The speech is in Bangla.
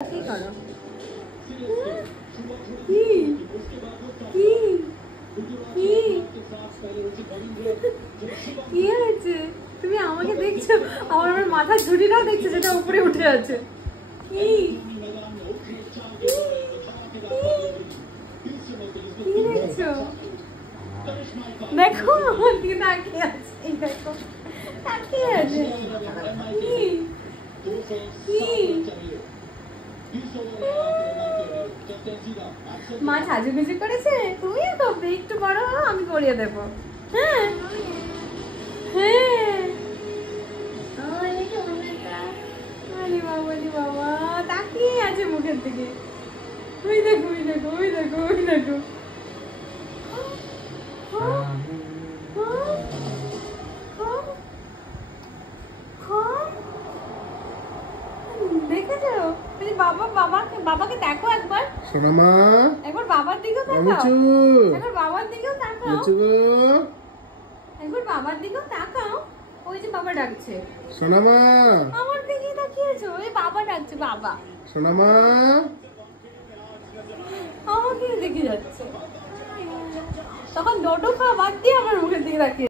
কি করো? কি কি কি কি হয়েছে? তুমি আমাকে দেখছো, আমার মাথার ঝুড়িটাও দেখছো যেটা উপরে উঠে আছে। কি কি দেখছো? দেখো আমার দিকে তাকিয়ে আছে, এই দেখো তাকিয়ে আছে। কি কি মা সাজুগুজু করেছে? তুমিও করবে, একটু বড় হও আমি করিয়ে দেবো। হ্যাঁ হ্যাঁ, বাবা তাকিয়ে আছে মুখের দিকে। ওই দেখো ওই দেখো ওই দেখো ওই দেখো। দেখেছো? বাবা বাবাকে দেখো একবার। সোনা মা, একবার বাবার দিকেও তাকাও, একবার বাবার দিকেও তাকাও, একবার বাবার দিকেও তাকাও। ওই যে বাবা ডাকছে। সোনা মা, আমার দিকে তাকিয়েছো, ওই বাবা ডাকছে, বাবা। সোনা মা, আমাকে দেখে যাচ্ছে। তখন ডোডো খাওয়া বাদ দিয়ে আমার মুখের দিকে তাকিয়ে